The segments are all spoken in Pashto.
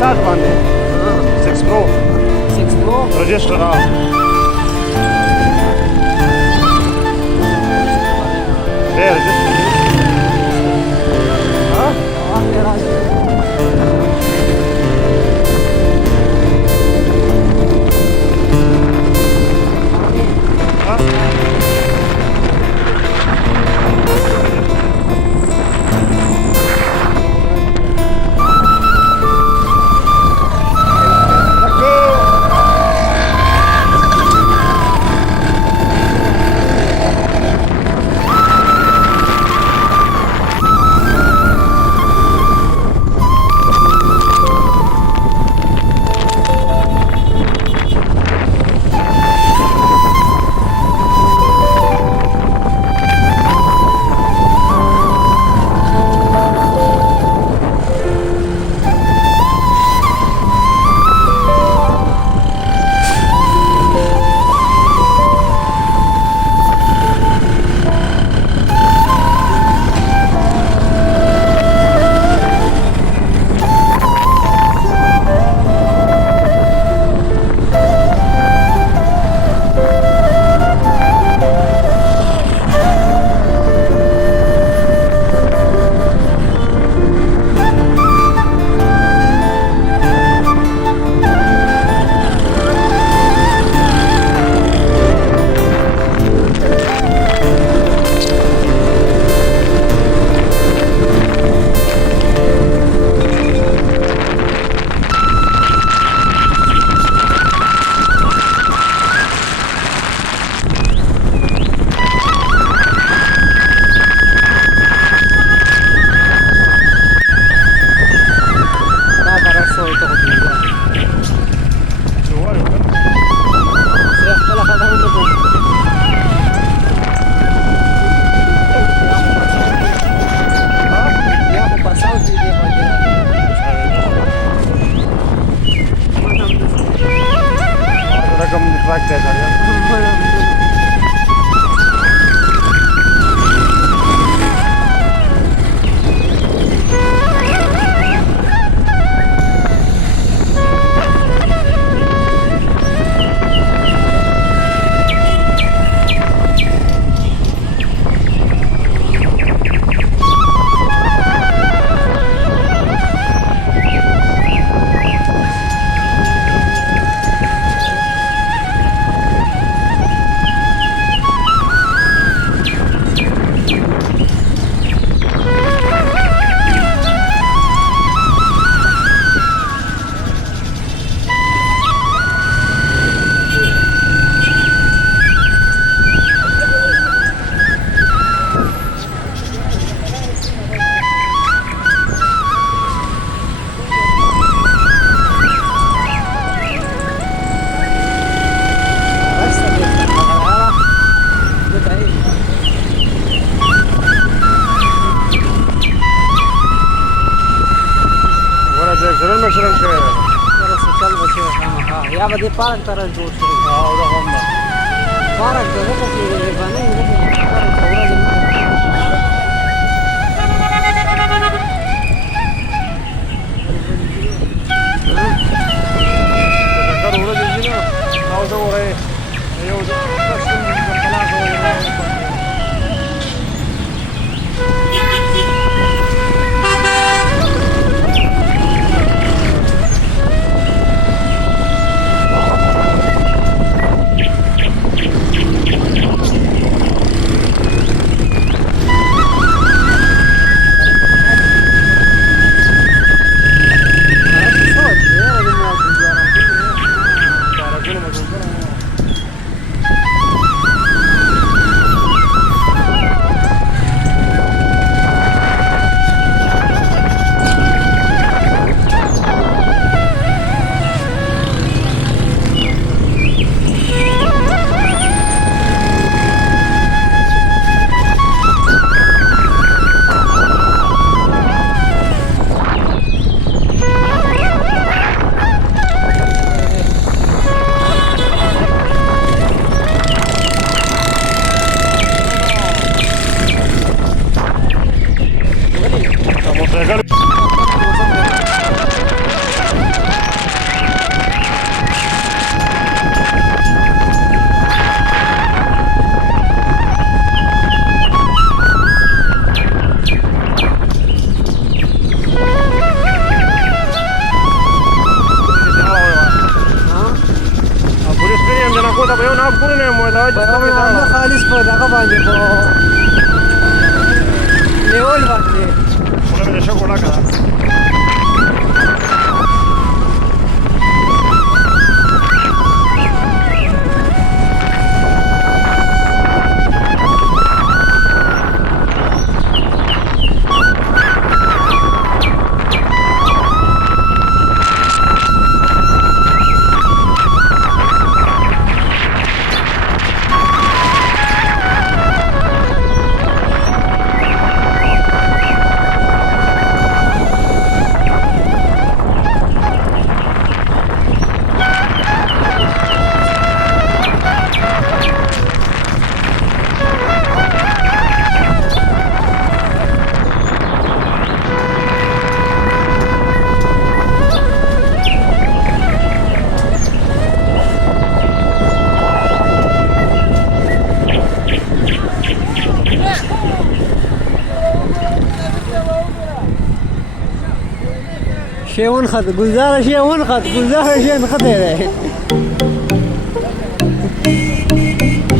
60 बांधे 6 Pro 6 Pro register हाँ रजिस्टर हाँ या बदे पार्क तरह जोड़ से हाँ उधर हम ना पार्क जगह को ये बने ये थोड़ा दिन कर हो रहा है ना ना उधर हो रहा है ये उधर क्लास हो रहा है دا به یو ناب ګورنه مو دا چې نه خالص په دغه باندې په لیول باندې ولا به شګو لا کړه شیون خط گلزار شیون خط گلزار شیون خط ہے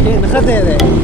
شیون خط ہے